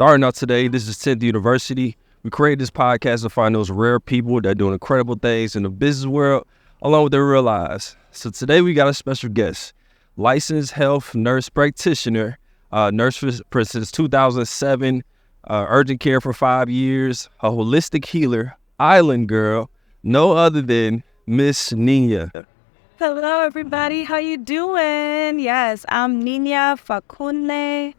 Starting out today, this is 10th University. We created this podcast to find those rare people that are doing incredible things in the business world, along with their real lives. So today we got a special guest, licensed health nurse practitioner, nurse since 2007, urgent care for 5 years, a holistic healer, island girl, no other than Miss Niña. Hello, everybody. How you doing? Yes, I'm Niña Facunle,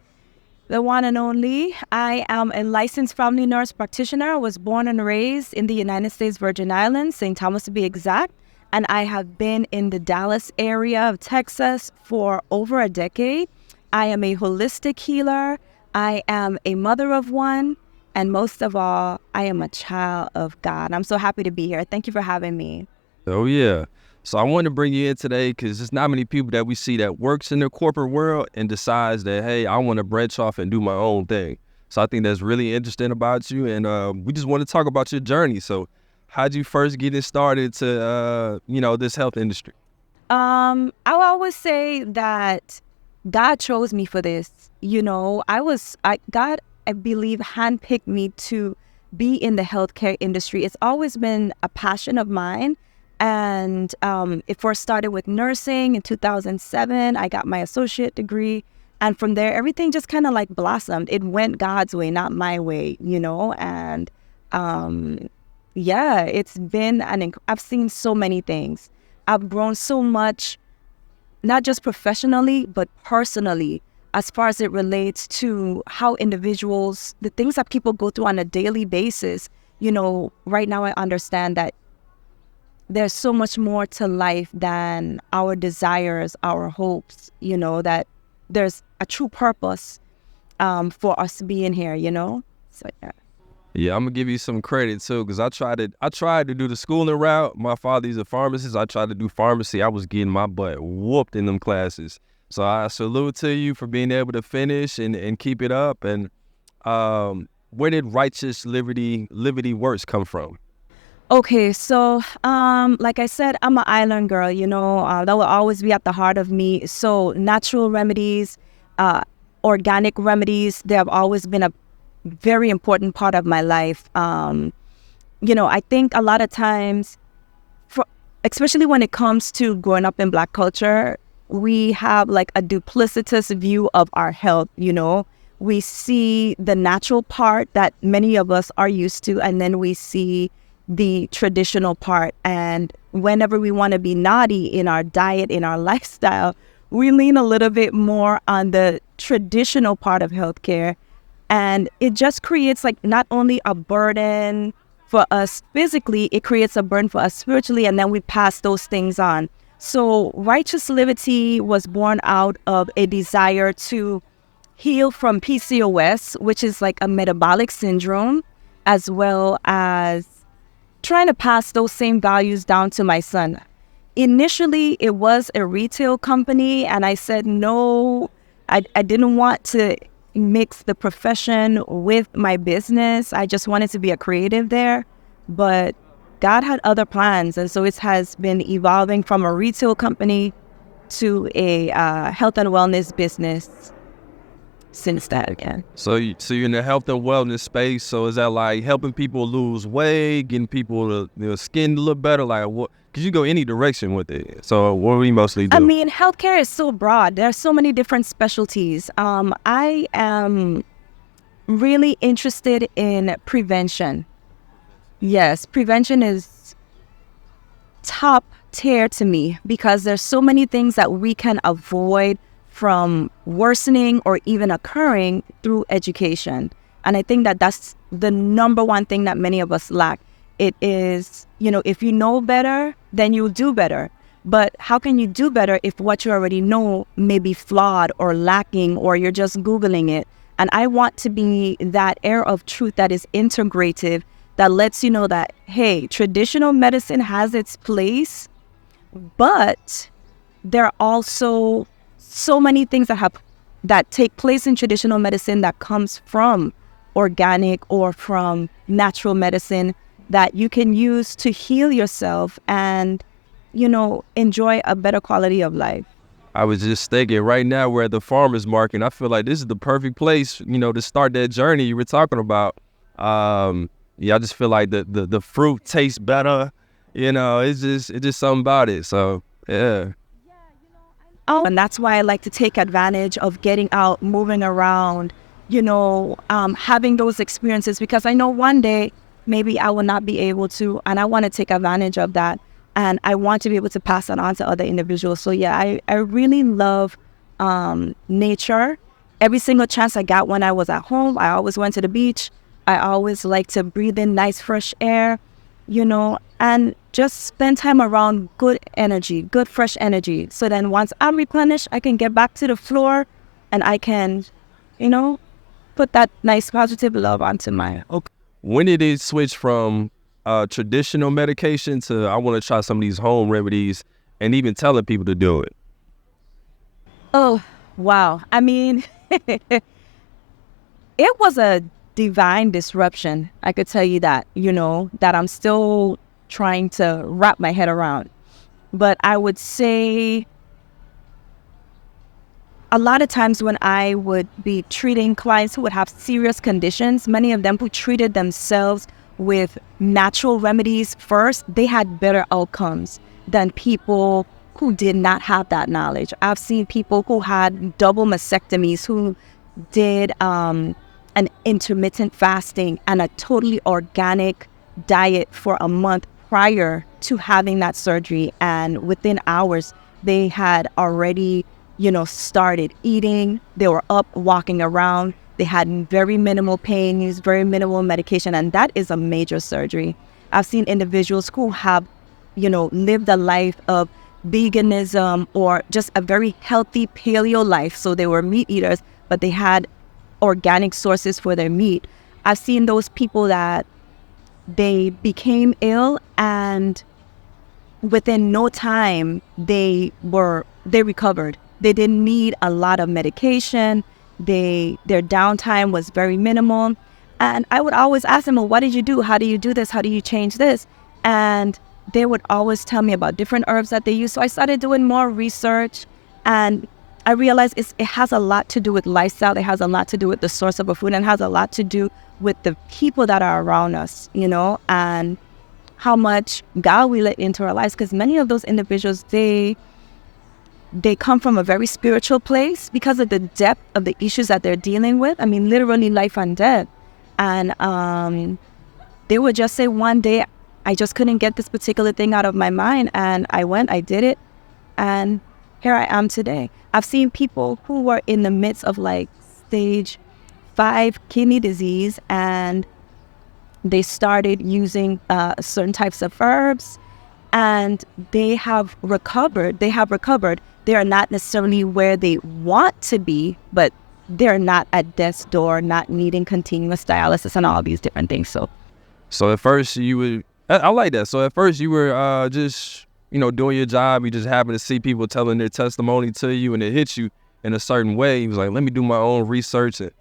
the one and only. I am a licensed family nurse practitioner. I was born and raised in the United States Virgin Islands, St. Thomas to be exact. And I have been in the Dallas area of Texas for over a decade. I am a holistic healer. I am a mother of one. And most of all, I am a child of God. I'm so happy to be here. Thank you for having me. Oh, yeah. So I wanted to bring you in today because there's not many people that we see that works in the corporate world and decides that, hey, I want to branch off and do my own thing. So I think that's really interesting about you. And we just want to talk about your journey. So how'd you first get it started to, this health industry? I'll always say that God chose me for this. God, I believe, handpicked me to be in the healthcare industry. It's always been a passion of mine. And it first started with nursing in 2007. I got my associate degree. And from there, everything just kind of like blossomed. It went God's way, not my way, And it's been I've seen so many things. I've grown so much, not just professionally, but personally, as far as it relates to how individuals, the things that people go through on a daily basis. Right now I understand that there's so much more to life than our desires, our hopes, that there's a true purpose for us being here, So, yeah. Yeah, I'm gonna give you some credit too, because I tried to do the schooling route. My father's a pharmacist. I tried to do pharmacy. I was getting my butt whooped in them classes. So I salute to you for being able to finish and keep it up. And where did righteous livity works come from? Okay, so like I said, I'm an island girl, that will always be at the heart of me. So natural remedies, organic remedies, they have always been a very important part of my life. I think a lot of times, especially when it comes to growing up in Black culture, we have like a duplicitous view of our health, We see the natural part that many of us are used to, and then we see the traditional part. And whenever we want to be naughty in our diet, in our lifestyle, we lean a little bit more on the traditional part of healthcare. And it just creates like not only a burden for us physically, it creates a burden for us spiritually, and then we pass those things on. So Righteous Livity was born out of a desire to heal from PCOS, which is like a metabolic syndrome, as well as trying to pass those same values down to my son. Initially, it was a retail company, and I said no. I didn't want to mix the profession with my business. I just wanted to be a creative there, but God had other plans, and so it has been evolving from a retail company to a health and wellness business since that again. So you're in the health and wellness space. So is that like helping people lose weight, getting people their skin to look better? Like what? Because you go any direction with it. So what do we mostly do? I mean, healthcare is so broad. There are so many different specialties. I am really interested in prevention. Yes, prevention is top tier to me because there's so many things that we can avoid from worsening or even occurring through education. And I think that that's the number one thing that many of us lack. It is, if you know better, then you'll do better. But how can you do better if what you already know may be flawed or lacking, or you're just Googling it? And I want to be that air of truth that is integrative, that lets you know that, hey, traditional medicine has its place, but there are also so many things that take place in traditional medicine that comes from organic or from natural medicine that you can use to heal yourself and, enjoy a better quality of life. I was just thinking right now we're at the farmer's market. And I feel like this is the perfect place, to start that journey you were talking about. Yeah, I just feel like the fruit tastes better. It's just something about it. So yeah. Oh, and that's why I like to take advantage of getting out, moving around, having those experiences, because I know one day maybe I will not be able to, and I want to take advantage of that. And I want to be able to pass that on to other individuals. So yeah, I really love nature. Every single chance I got when I was at home, I always went to the beach. I always like to breathe in nice fresh air, and just spend time around good energy, good fresh energy. So then once I'm replenished, I can get back to the floor and I can, put that nice positive love onto my. Okay. When did it switch from traditional medication to I want to try some of these home remedies and even telling people to do it? Oh, wow. I mean, it was a divine disruption. I could tell you that, that I'm still trying to wrap my head around. But I would say a lot of times when I would be treating clients who would have serious conditions, many of them who treated themselves with natural remedies first, they had better outcomes than people who did not have that knowledge. I've seen people who had double mastectomies, who did an intermittent fasting and a totally organic diet for a month prior to having that surgery. And within hours, they had already, started eating. They were up, walking around. They had very minimal pain, used very minimal medication. And that is a major surgery. I've seen individuals who have, lived a life of veganism or just a very healthy paleo life. So they were meat eaters, but they had organic sources for their meat. I've seen those people that they became ill and within no time they recovered. They didn't need a lot of medication. Their downtime was very minimal. And I would always ask them, well, what did you do? How do you do this? How do you change this? And they would always tell me about different herbs that they use. So I started doing more research, and I realized it has a lot to do with lifestyle. It has a lot to do with the source of a food, and it has a lot to do with the people that are around us, and how much God we let into our lives. Because many of those individuals, they come from a very spiritual place because of the depth of the issues that they're dealing with. I mean, literally life and death. And they would just say, one day, I just couldn't get this particular thing out of my mind. And I did it. And here I am today. I've seen people who were in the midst of like stage 5 kidney disease, and they started using certain types of herbs, and they have recovered. They are not necessarily where they want to be, but they're not at death's door, not needing continuous dialysis and all these different things. So at first you were, I like that. So at first you were just, doing your job. You just happened to see people telling their testimony to you, and it hit you in a certain way. He was like, let me do my own research. And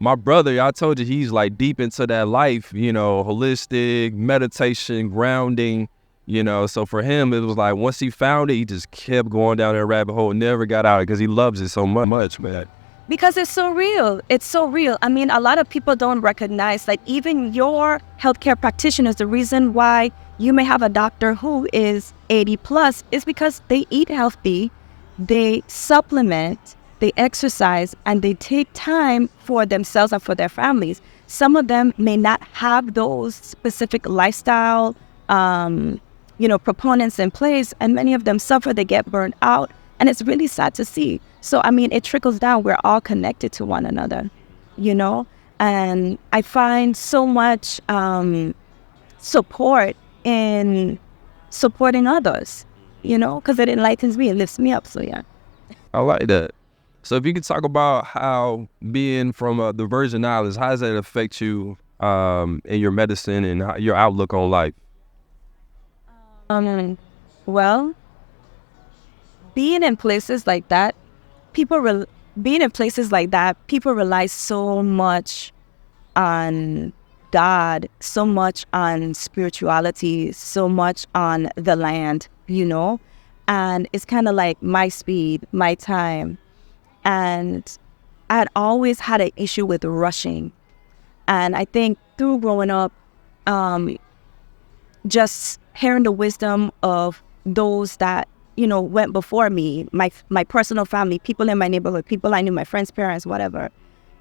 my brother, I told you, he's like deep into that life, holistic, meditation, grounding, So for him, it was like once he found it, he just kept going down that rabbit hole, never got out because he loves it so much, man. Because it's so real. It's so real. I mean, a lot of people don't recognize, like, even your healthcare practitioners, the reason why you may have a doctor who is 80 plus is because they eat healthy, they supplement, they exercise, and they take time for themselves and for their families. Some of them may not have those specific lifestyle, proponents in place, and many of them suffer, they get burned out, and it's really sad to see. So, I mean, it trickles down. We're all connected to one another, and I find so much support in supporting others, because it enlightens me, it lifts me up. So, yeah. I like that. So if you could talk about how being from the Virgin Islands, how does that affect you in your medicine and your outlook on life? Well, being in places like that, people rely so much on God, so much on spirituality, so much on the land, And it's kind of like my speed, my time. And I had always had an issue with rushing. And I think through growing up, just hearing the wisdom of those that, went before me, my personal family, people in my neighborhood, people I knew, my friends' parents, whatever,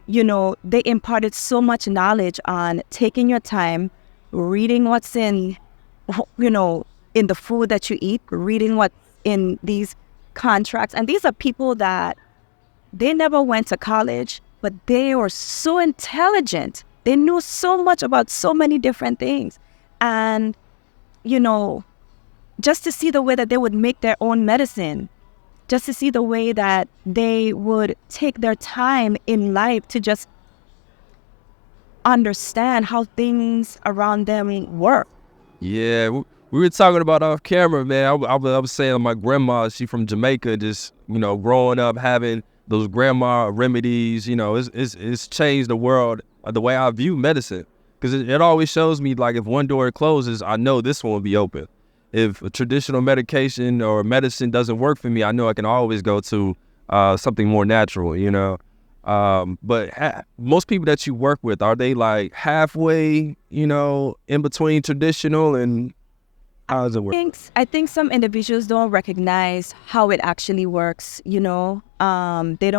they imparted so much knowledge on taking your time, reading what's in the food that you eat, reading what's in these contracts. And these are people that they never went to college, but they were so intelligent. They knew so much about so many different things. And, just to see the way that they would make their own medicine, just to see the way that they would take their time in life to just understand how things around them work. Yeah, we were talking about off camera, man. I was saying my grandma, she from Jamaica, just, growing up having those grandma remedies, it's changed the world, the way I view medicine. Because it always shows me, like, if one door closes, I know this one will be open. If a traditional medication or medicine doesn't work for me, I know I can always go to something more natural, But most people that you work with, are they like halfway, in between traditional, and how does it work? I think some individuals don't recognize how it actually works, They don't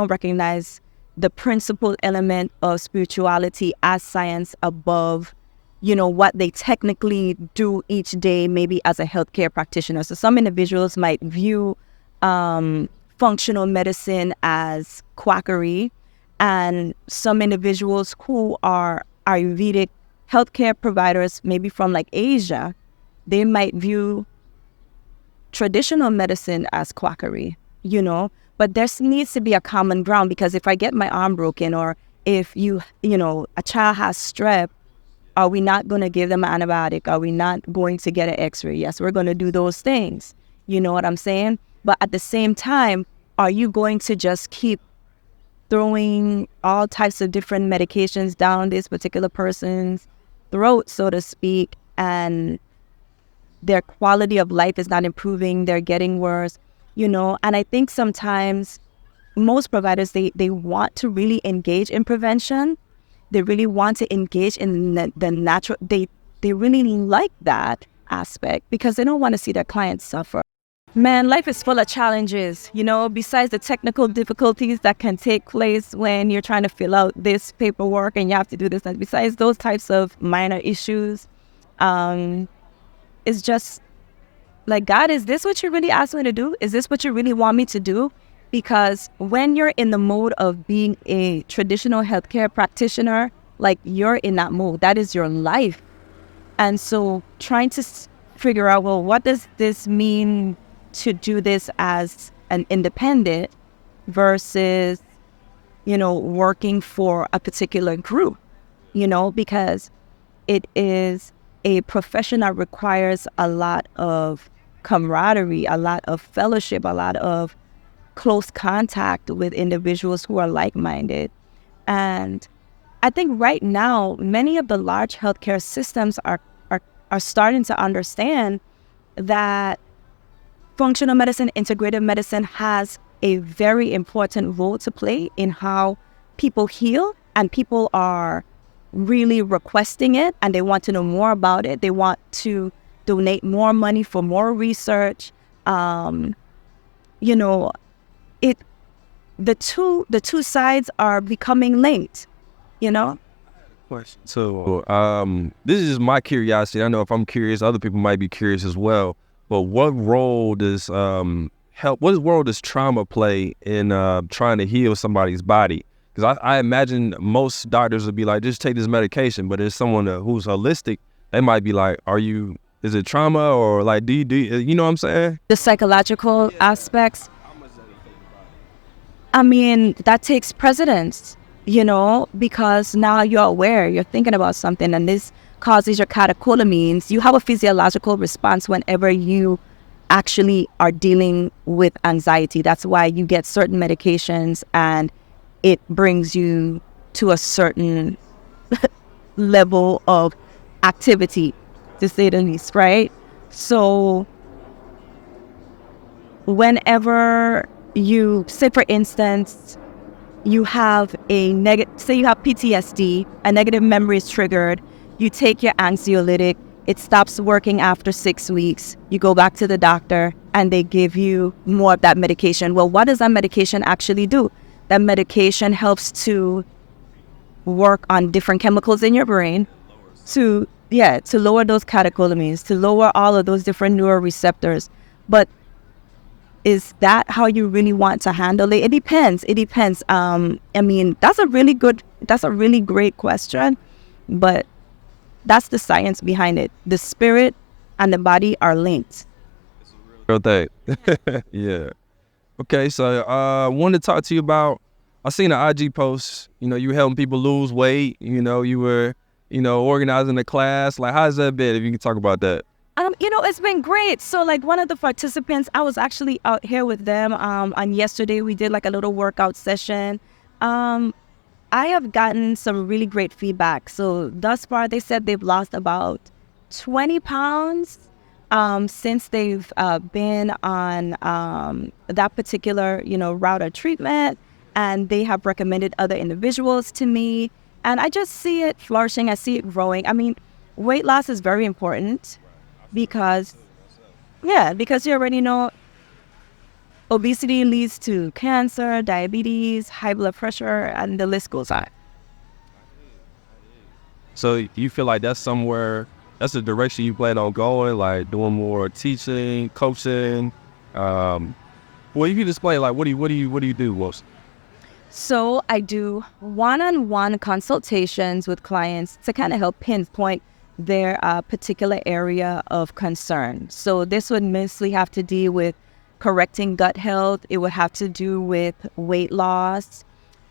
recognize the principal element of spirituality as science above, what they technically do each day, maybe as a healthcare practitioner. So some individuals might view functional medicine as quackery, and some individuals who are Ayurvedic healthcare providers, maybe from like Asia, they might view traditional medicine as quackery, But there needs to be a common ground, because if I get my arm broken, or if a child has strep, are we not going to give them an antibiotic? Are we not going to get an x-ray? Yes, we're going to do those things. You know what I'm saying? But at the same time, are you going to just keep throwing all types of different medications down this particular person's throat, so to speak, and their quality of life is not improving, they're getting worse, And I think sometimes most providers, they want to really engage in prevention. They really want to engage in the natural, they really like that aspect, because they don't want to see their clients suffer. Man, life is full of challenges, besides the technical difficulties that can take place when you're trying to fill out this paperwork and you have to do this. And besides those types of minor issues, it's just like, God, is this what you really asked me to do? Is this what you really want me to do? Because when you're in the mode of being a traditional healthcare practitioner, like, you're in that mode, that is your life. And so trying to figure out, well, what does this mean to do this as an independent versus, working for a particular group, because it is a profession that requires a lot of camaraderie, a lot of fellowship, a lot of close contact with individuals who are like-minded. And I think right now, many of the large healthcare systems are starting to understand that functional medicine, integrative medicine has a very important role to play in how people heal, and people are really requesting it, and they want to know more about it. They want to donate more money for more research. The two sides are becoming linked, Question. So, this is my curiosity. I know if I'm curious, other people might be curious as well. But what role does what role does trauma play in trying to heal somebody's body? Because I imagine most doctors would be like, just take this medication. But as someone who's holistic, they might be like, is it trauma, or like, do you know what I'm saying? The psychological aspects, I mean, that takes precedence, because now you're aware, you're thinking about something, and this causes your catecholamines. You have a physiological response whenever you actually are dealing with anxiety. That's why you get certain medications, and it brings you to a certain level of activity, to say the least, right? So whenever you, say for instance, you have say you have PTSD, a negative memory is triggered, you take your anxiolytic, it stops working after 6 weeks, you go back to the doctor and they give you more of that medication. Well, what does that medication actually do? That medication helps to work on different chemicals in your brain to lower those catecholamines, to lower all of those different neuroreceptors. But is that how you really want to handle it? It depends. I mean, that's a really great question, but that's the science behind it. The spirit and the body are linked. Real thing. Yeah. Okay, so I wanted to talk to you about, I seen an IG post, you were helping people lose weight, you were, organizing a class. Like, how's that been, if you can talk about that? It's been great. So like one of the participants, I was actually out here with them, and yesterday we did like a little workout session. I have gotten some really great feedback. So thus far, they said they've lost about 20 pounds since they've been on that particular, route of treatment. And they have recommended other individuals to me. And I just see it flourishing. I see it growing. I mean, weight loss is very important because you already know obesity leads to cancer, diabetes, high blood pressure, and the list goes on. So you feel like that's the direction you plan on going, like doing more teaching, coaching? Well, you can explain, like, what do you do most? So I do one-on-one consultations with clients to kind of help pinpoint their particular area of concern. So this would mostly have to deal with correcting gut health. It would have to do with weight loss.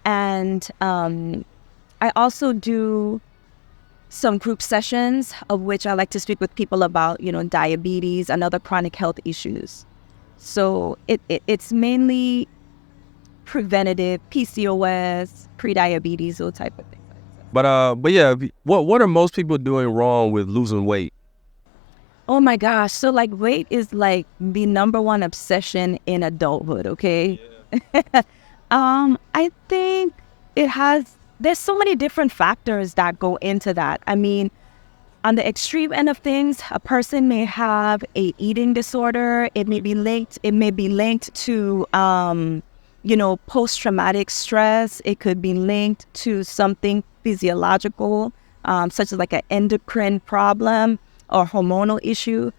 And I also do some group sessions, of which I like to speak with people about, diabetes and other chronic health issues. So it's mainly preventative, PCOS, prediabetes, those type of things. But yeah, what are most people doing wrong with losing weight? Oh my gosh. So like weight is like the number one obsession in adulthood, okay? Yeah. I think there's so many different factors that go into that. I mean, on the extreme end of things, a person may have a eating disorder. It may be linked to post-traumatic stress. It could be linked to something physiological, such as like an endocrine problem or hormonal issue.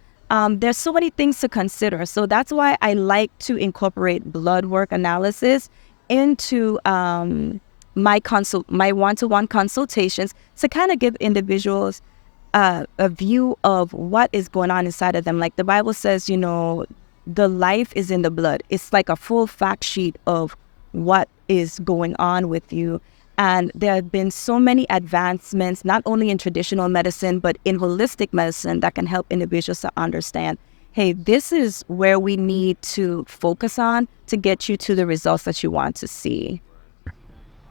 There's so many things to consider. So that's why I like to incorporate blood work analysis into my one-to-one consultations to kind of give individuals a view of what is going on inside of them. Like the Bible says, the life is in the blood. It's like a full fact sheet of what is going on with you. And there have been so many advancements, not only in traditional medicine, but in holistic medicine that can help individuals to understand, hey, this is where we need to focus on to get you to the results that you want to see.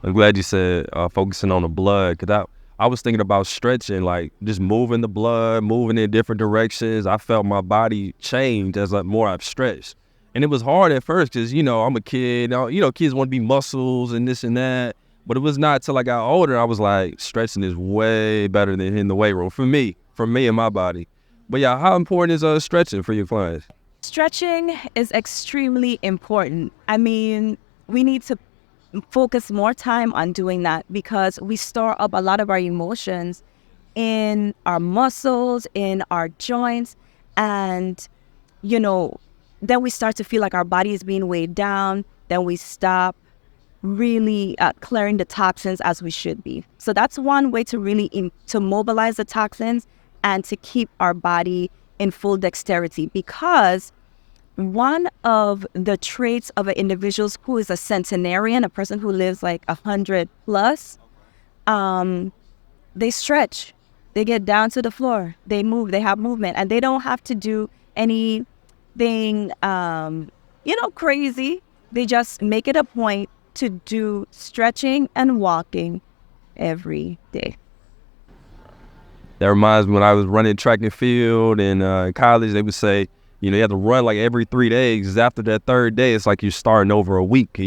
I'm glad you said focusing on the blood, because I was thinking about stretching, like just moving the blood, moving in different directions. I felt my body change as more I've stretched. And it was hard at first because, I'm a kid. Kids want to be muscles and this and that. But it was not till I got older, I was like, stretching is way better than in the weight room for me and my body. But yeah, how important is stretching for your clients? Stretching is extremely important. I mean, we need to focus more time on doing that because we store up a lot of our emotions in our muscles, in our joints, and then we start to feel like our body is being weighed down. Then we stop really clearing the toxins as we should be. So that's one way to really to mobilize the toxins and to keep our body in full dexterity, because one of the traits of an individual who is a centenarian, a person who lives like 100 plus, they stretch, they get down to the floor, they move, they have movement, and they don't have to do anything, crazy. They just make it a point to do stretching and walking every day. That reminds me when I was running track and field in college, they would say, You have to run like every 3 days. 'Cause after that third day, it's like you're starting over a week.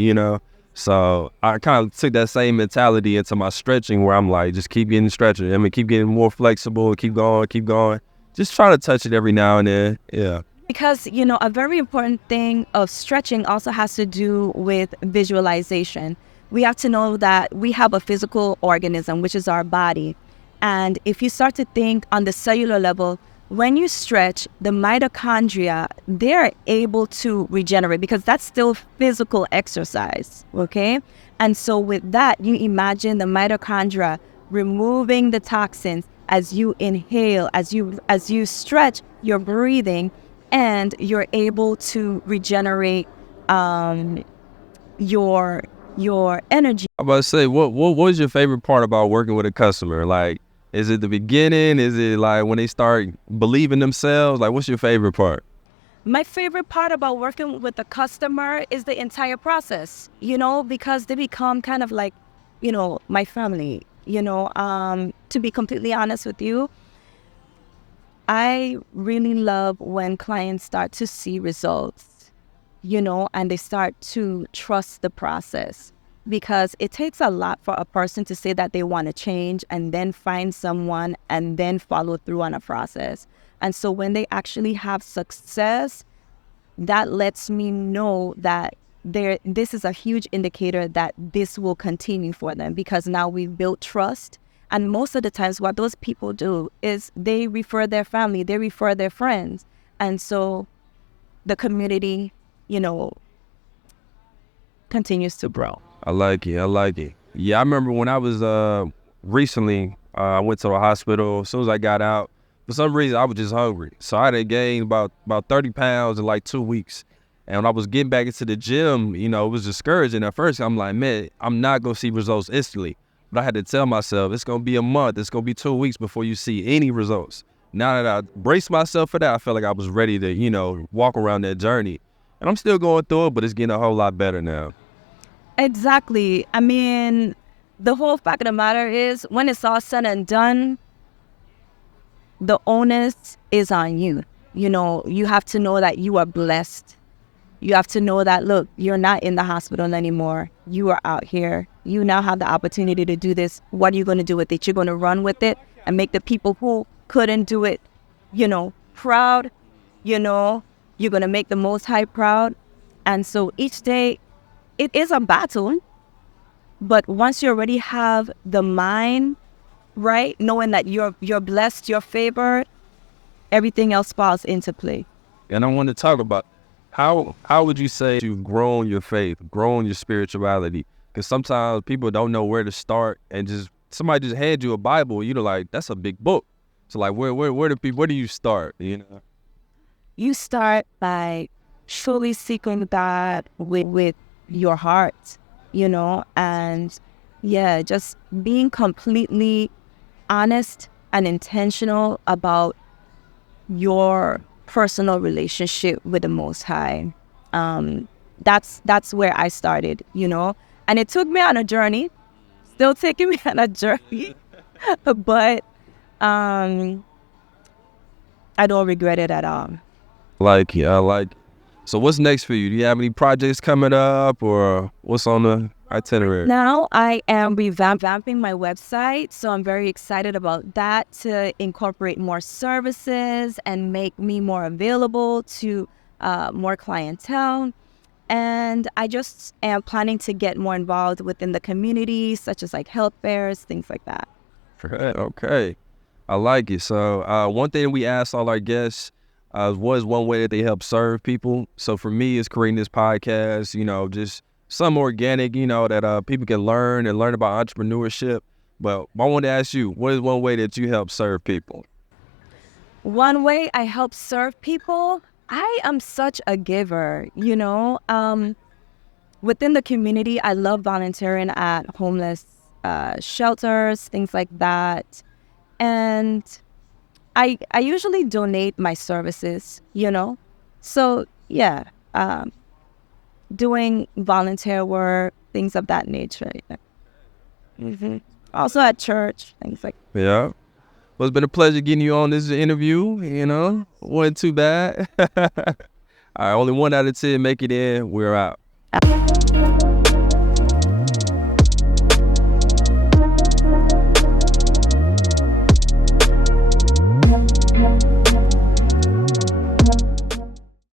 So I kind of took that same mentality into my stretching where I'm like, just keep getting stretching. Keep getting more flexible, keep going. Just try to touch it every now and then. Yeah. Because, a very important thing of stretching also has to do with visualization. We have to know that we have a physical organism, which is our body. And if you start to think on the cellular level, when you stretch, the mitochondria, they're able to regenerate because that's still physical exercise, okay? And so with that, you imagine the mitochondria removing the toxins as you inhale, as you stretch, you're breathing, and you're able to regenerate your energy. I'm about to say, what was your favorite part about working with a customer? Like, is it the beginning? Is it like when they start believing themselves? Like, what's your favorite part? My favorite part about working with the customer is the entire process, because they become kind of like, my family, to be completely honest with you. I really love when clients start to see results, and they start to trust the process, because it takes a lot for a person to say that they want to change and then find someone and then follow through on a process. And so when they actually have success, that lets me know that this is a huge indicator that this will continue for them, because now we've built trust. And most of the times what those people do is they refer their family, they refer their friends. And so the community, continues to grow. I like it. Yeah, I remember when I was recently, I went to the hospital. As soon as I got out, for some reason, I was just hungry. So I had gained about 30 pounds in like 2 weeks. And when I was getting back into the gym, it was discouraging at first. I'm like, man, I'm not going to see results instantly. But I had to tell myself, it's going to be a month. It's going to be 2 weeks before you see any results. Now that I braced myself for that, I felt like I was ready to, walk around that journey. And I'm still going through it, but it's getting a whole lot better now. Exactly. I mean, the whole fact of the matter is, when it's all said and done, the onus is on you. You have to know that you are blessed. You have to know that, look, you're not in the hospital anymore. You are out here. You now have the opportunity to do this. What are you going to do with it? You're going to run with it and make the people who couldn't do it, proud. You're going to make the Most High proud. And so each day, it is a battle. But once you already have the mind right, knowing that you're blessed, you're favored, everything else falls into play. And I want to talk about how would you say you've grown your faith, grown your spirituality? Because sometimes people don't know where to start, and somebody just hand you a Bible, like, that's a big book. So like, where do you start? You start by truly seeking God with your heart, and just being completely honest and intentional about your personal relationship with the Most High. That's where I started, and it took me on a journey, still taking me on a journey, but I don't regret it at all. I like it. So what's next for you? Do you have any projects coming up, or what's on the itinerary? Now I am revamping my website, so I'm very excited about that, to incorporate more services and make me more available to more clientele. And I just am planning to get more involved within the community, such as like health fairs, things like that. Okay. I like it. So one thing we ask all our guests, what is one way that they help serve people? So for me, it's creating this podcast, just some organic, that people can learn about entrepreneurship. But I want to ask you, what is one way that you help serve people? One way I help serve people, I am such a giver, within the community. I love volunteering at homeless shelters, things like that. And I usually donate my services, So, yeah, doing volunteer work, things of that nature. Also at church, things like that. Yeah. Well, it's been a pleasure getting you on this interview. Wasn't too bad. All right, only 1 out of 10 make it in. We're out.